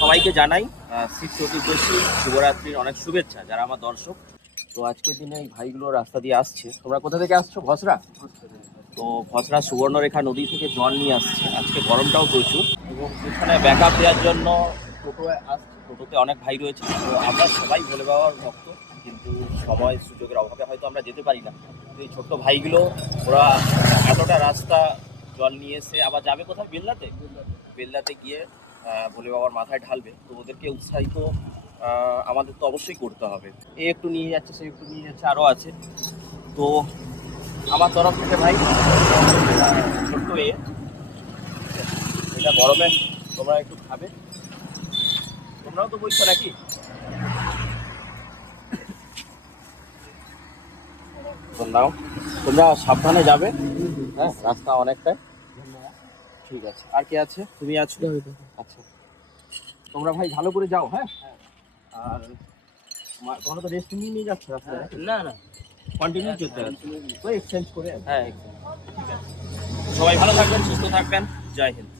সবাইকে জানাই শিব চতুর্দশী শিবরাত্রির অনেক শুভেচ্ছা যারা আমার দর্শক। তো আজকের দিনে এই ভাইগুলো রাস্তা দিয়ে আসছে। তোমরা কোথা থেকে আসছো? ভসরা। তো ভসরা সুবর্ণরেখা নদী থেকে জল নিয়ে আসছে। আজকে গরমটাও প্রচুর এবং সেখানে ব্যাক আপ দেওয়ার জন্য টোটো আসছে। টোটোতে অনেক ভাই রয়েছে। তো আমরা সবাই ভোলে বাবার ভক্ত, কিন্তু সময় সুযোগের অভাবে হয়তো আমরা যেতে পারি না। তো এই ছোট্ট ভাইগুলো ওরা এতটা রাস্তা জল নিয়ে এসে আবার যাবে কোথায়? বেল্লাতে গিয়ে ভোলে বাবার মাথায় ঢালবে। তো ওদেরকে উৎসাহিত আমাদের তো অবশ্যই করতে হবে। এ একটু নিয়ে যাচ্ছে, সে একটু নিয়ে যাচ্ছে, আরও আছে। তো আমার তরফ থেকে ভাই ছোট্ট এটা গরমে তোমরা একটু খাবে। তোমরাও তো বলছো নাকি? নাও, তোমরা সাবধানে যাবে। হ্যাঁ, রাস্তা অনেকটাই। ঠিক আছে। আর কে আছে? তুমি আছো? আচ্ছা, তোমরা ভাই ভালো করে যাও। হ্যাঁ, আর তোমরা তো রেস্ট নিয়ে যাচ্ছ রাস্তায়? না, কন্টিনিউ যেতে হবে। তো এক্সচেঞ্জ করে। হ্যাঁ, সবাই ভালো থাকবেন, সুস্থ থাকবেন। জয় হিন্দ।